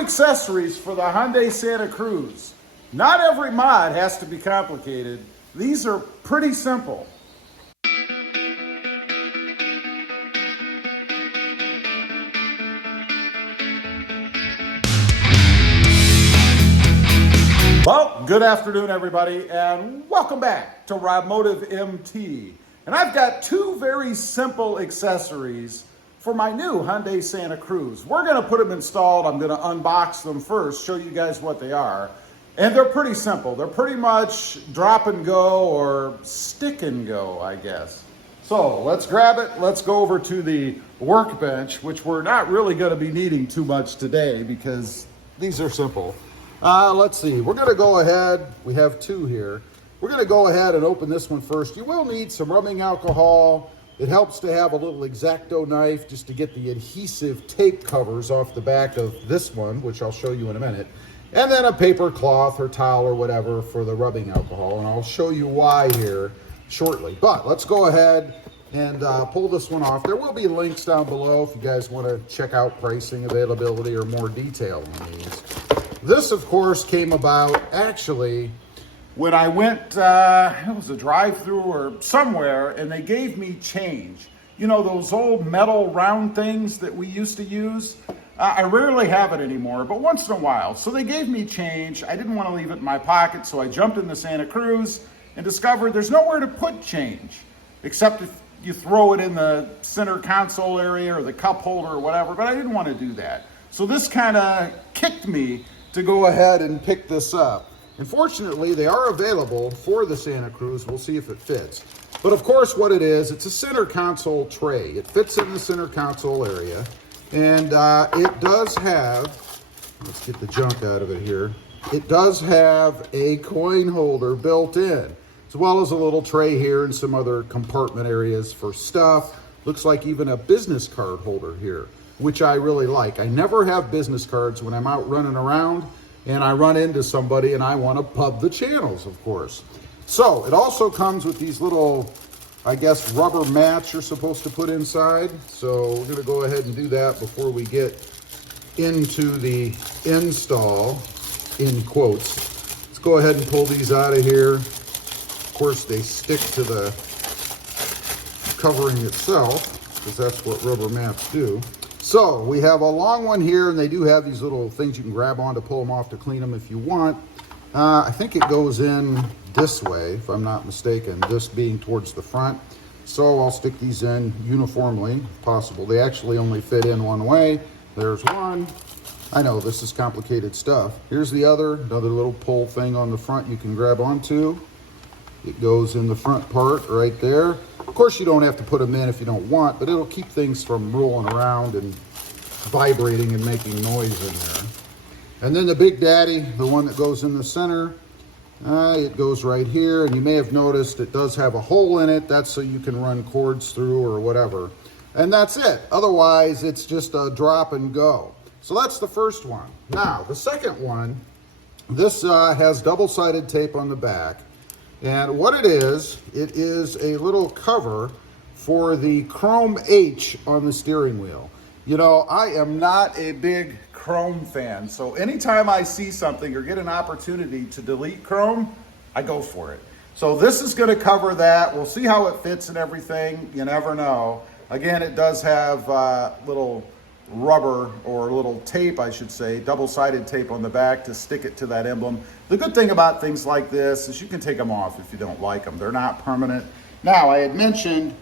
accessories for the Hyundai Santa Cruz. Not every mod has to be complicated. These are pretty simple. Well, good afternoon, everybody, and welcome back to Robmotive MT. And I've got two very simple accessories for my new Hyundai Santa Cruz. We're gonna put them installed. I'm gonna unbox them first, show you guys what they are. And they're pretty simple. They're pretty much drop and go or stick and go, I guess. So let's grab it. Let's go over to the workbench, which we're not really gonna be needing too much today because these are simple. Let's see, we're gonna go ahead, we have two here. We're gonna go ahead and open this one first. You will need some rubbing alcohol. It helps to have a little X-Acto knife just to get the adhesive tape covers off the back of this one, which I'll show you in a minute. And then a paper cloth or towel or whatever for the rubbing alcohol. And I'll show you why here shortly. But let's go ahead and pull this one off. There will be links down below if you guys wanna check out pricing, availability, or more detail on these. This, of course, came about actually when I went, it was a drive-through or somewhere, and they gave me change. You know, those old metal round things that we used to use? I rarely have it anymore, but once in a while. So they gave me change. I didn't want to leave it in my pocket, so I jumped in the Santa Cruz and discovered there's nowhere to put change, except if you throw it in the center console area or the cup holder or whatever, but I didn't want to do that. So this kind of kicked me to go ahead and pick this up. And fortunately, they are available for the Santa Cruz. We'll see if it fits. But of course, what it is, it's a center console tray. It fits in the center console area. And it does have, let's get the junk out of it here. It does have a coin holder built in, as well as a little tray here and some other compartment areas for stuff. Looks like even a business card holder here, which I really like. I never have business cards when I'm out running around and I run into somebody and I want to pub the channels, of course. So it also comes with these little, I guess, rubber mats you're supposed to put inside. So we're gonna go ahead and do that before we get into the install, in quotes. Let's go ahead and pull these out of here. Of course, they stick to the covering itself, because that's what rubber mats do. So we have a long one here, and they do have these little things you can grab on to pull them off to clean them if you want. I think it goes in this way, if I'm not mistaken, this being towards the front. So I'll stick these in uniformly, if possible. They actually only fit in one way. There's one. I know this is complicated stuff. Here's the other, another little pull thing on the front you can grab onto. It goes in the front part right there. Of course, you don't have to put them in if you don't want, but it'll keep things from rolling around and vibrating and making noise in there. And then the big daddy, the one that goes in the center, it goes right here. And you may have noticed it does have a hole in it. That's so you can run cords through or whatever. And that's it. Otherwise, it's just a drop and go. So that's the first one. Now, the second one, this has double-sided tape on the back. And what it is a little cover for the chrome H on the steering wheel. You know, I am not a big chrome fan, so anytime I see something or get an opportunity to delete chrome, I go for it. So this is gonna cover that. We'll see how it fits and everything. You never know. Again, it does have little rubber or little tape, I should say, double-sided tape on the back to stick it to that emblem. The good thing about things like this is you can take them off if you don't like them. They're not permanent. Now, I had mentioned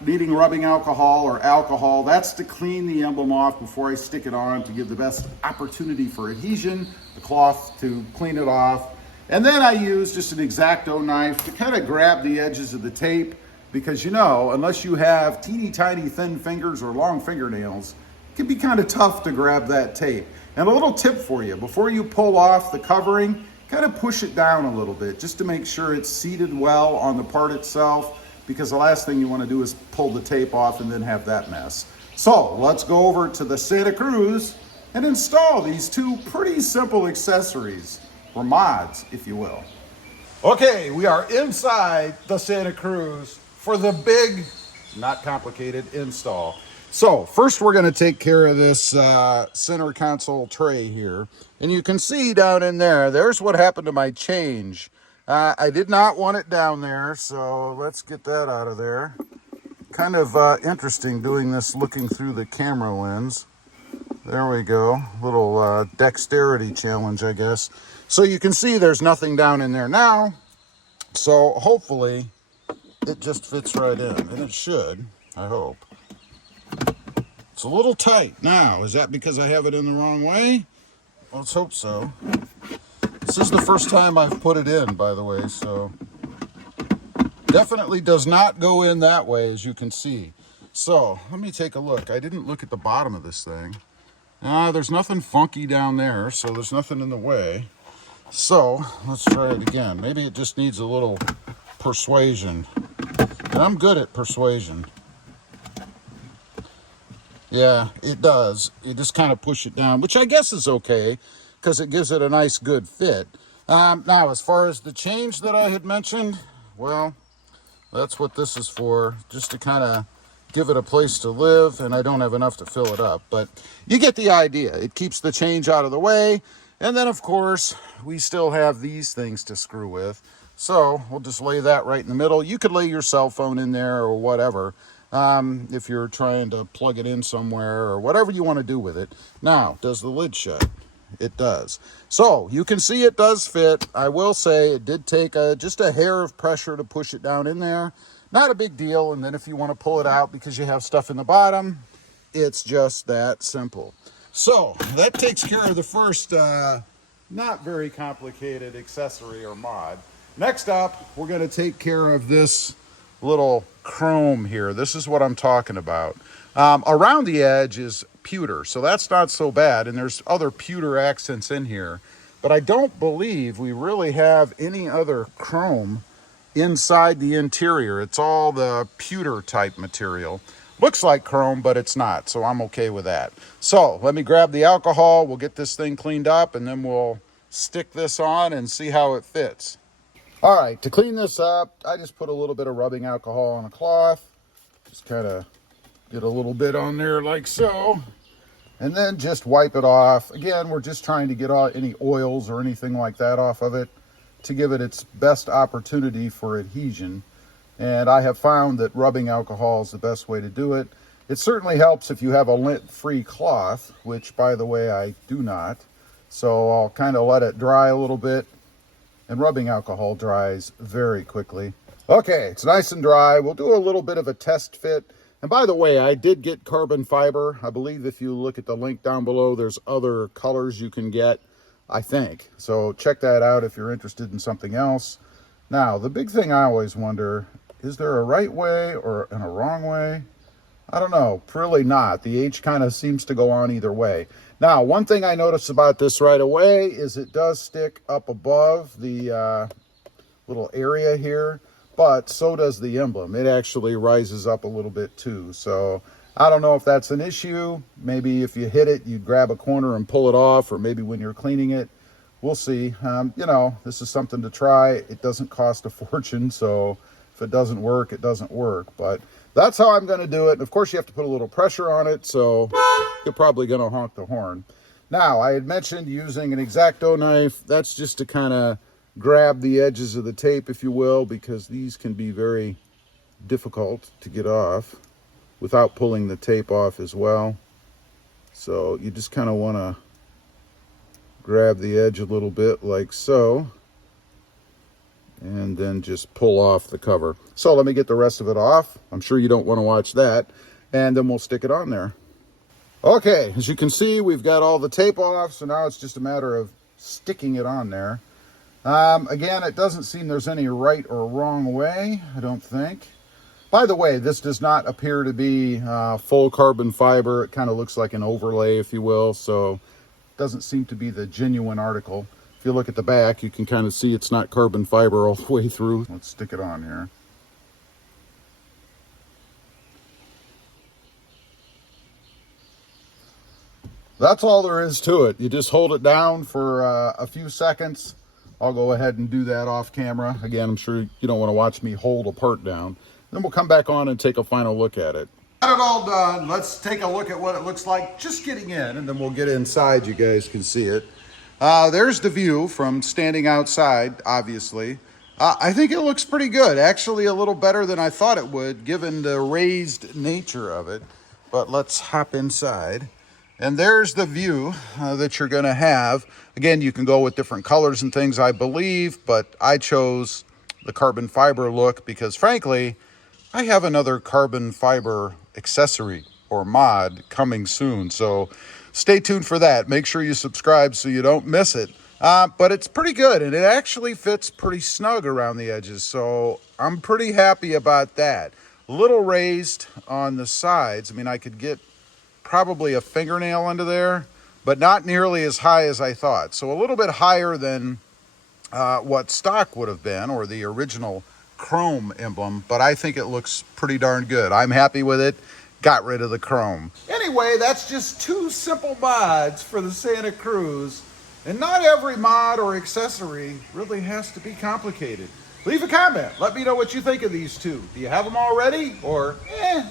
needing rubbing alcohol or alcohol. That's to clean the emblem off before I stick it on to give the best opportunity for adhesion, the cloth to clean it off. And then I use just an X-Acto knife to kind of grab the edges of the tape because, you know, unless you have teeny tiny thin fingers or long fingernails, it can be kind of tough to grab that tape. And a little tip for you, before you pull off the covering, kind of push it down a little bit just to make sure it's seated well on the part itself, because the last thing you want to do is pull the tape off and then have that mess. So let's go over to the Santa Cruz and install these two pretty simple accessories, or mods, if you will. Okay, we are inside the Santa Cruz for the big, not complicated, install. So first we're going to take care of this center console tray here. And you can see down in there, there's what happened to my change. I did not want it down there, so let's get that out of there. Kind of interesting doing this looking through the camera lens. There we go. Little dexterity challenge, I guess. So you can see there's nothing down in there now. So hopefully it just fits right in, and it should, I hope. It's a little tight. Now, is that because I have it in the wrong way? Let's hope so. This is the first time I've put it in, by the way, so definitely does not go in that way, as you can see. So let me take a look. I didn't look at the bottom of this thing. There's nothing funky down there, so there's nothing in the way. So let's try it again. Maybe it just needs a little persuasion. And I'm good at persuasion. Yeah, it does. You just kind of push it down, which I guess is okay because it gives it a nice, good fit. Now, as far as the change that I had mentioned, well, that's what this is for, just to kind of give it a place to live, and I don't have enough to fill it up, but you get the idea. It keeps the change out of the way, and then, of course, we still have these things to screw with, so we'll just lay that right in the middle. You could lay your cell phone in there or whatever. If you're trying to plug it in somewhere or whatever you want to do with it. Now, does the lid shut? It does. So you can see it does fit. I will say it did take just a hair of pressure to push it down in there. Not a big deal. And then if you want to pull it out because you have stuff in the bottom, it's just that simple. So that takes care of the first not very complicated accessory or mod. Next up, we're going to take care of this little chrome here. This is what I'm talking about. Around the edge is pewter, so that's not so bad, and there's other pewter accents in here, but I don't believe we really have any other chrome inside the interior. It's all the pewter type material. Looks like chrome, but it's not, so I'm okay with that. So let me grab the alcohol, we'll get this thing cleaned up, and then we'll stick this on and see how it fits. All right, to clean this up, I just put a little bit of rubbing alcohol on a cloth. Just kind of get a little bit on there like so. And then just wipe it off. Again, we're just trying to get any oils or anything like that off of it to give it its best opportunity for adhesion. And I have found that rubbing alcohol is the best way to do it. It certainly helps if you have a lint-free cloth, which, by the way, I do not. So I'll kind of let it dry a little bit. And rubbing alcohol dries very quickly. Okay, it's nice and dry. We'll do a little bit of a test fit. And by the way, I did get carbon fiber. I believe if you look at the link down below, there's other colors you can get, I think. So check that out if you're interested in something else. Now, the big thing I always wonder, is there a right way or a wrong way? I don't know, really not. The H kind of seems to go on either way. Now, one thing I noticed about this right away is it does stick up above the little area here, but so does the emblem. It actually rises up a little bit too. So I don't know if that's an issue. Maybe if you hit it, you'd grab a corner and pull it off, or maybe when you're cleaning it, we'll see. You know, this is something to try. It doesn't cost a fortune, so if it doesn't work, it doesn't work. But that's how I'm going to do it. And of course, you have to put a little pressure on it, so you're probably going to honk the horn. Now, I had mentioned using an X-Acto knife. That's just to kind of grab the edges of the tape, if you will, because these can be very difficult to get off without pulling the tape off as well. So you just kind of want to grab the edge a little bit like so, and then just pull off the cover. So let me get the rest of it off. I'm sure you don't want to watch that. And then we'll stick it on there. Okay, as you can see, we've got all the tape off, so now it's just a matter of sticking it on there. Again, it doesn't seem there's any right or wrong way, I don't think. By the way, this does not appear to be full carbon fiber. It kind of looks like an overlay, if you will, so it doesn't seem to be the genuine article. If you look at the back, you can kind of see it's not carbon fiber all the way through. Let's stick it on here. That's all there is to it. You just hold it down for a few seconds. I'll go ahead and do that off camera. Again, I'm sure you don't want to watch me hold a part down. Then we'll come back on and take a final look at it. Got it all done. Let's take a look at what it looks like just getting in, and then we'll get inside. You guys can see it. There's the view from standing outside, obviously. I think it looks pretty good. Actually, a little better than I thought it would, given the raised nature of it. But let's hop inside. And there's the view that you're going to have. Again, you can go with different colors and things, I believe, but I chose the carbon fiber look because, frankly, I have another carbon fiber accessory or mod coming soon. So stay tuned for that. Make sure you subscribe so you don't miss it. But it's pretty good, and it actually fits pretty snug around the edges. So I'm pretty happy about that. A little raised on the sides. I mean, I could get probably a fingernail under there, but not nearly as high as I thought. So a little bit higher than what stock would have been, or the original chrome emblem, but I think it looks pretty darn good. I'm happy with it. Got rid of the chrome. Anyway, that's just two simple mods for the Santa Cruz, and not every mod or accessory really has to be complicated. Leave a comment. Let me know what you think of these two. Do you have them already, or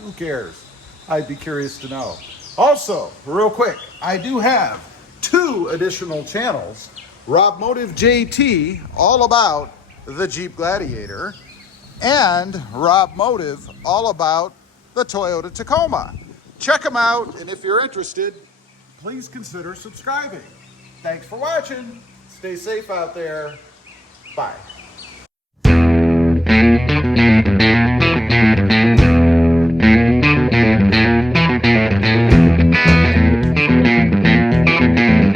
who cares? I'd be curious to know. Also, real quick, I do have 2 additional channels. Rob Motive JT, all about the Jeep Gladiator, and Rob Motive, all about the Toyota Tacoma. Check them out, and if you're interested, please consider subscribing. Thanks for watching. Stay safe out there. Bye.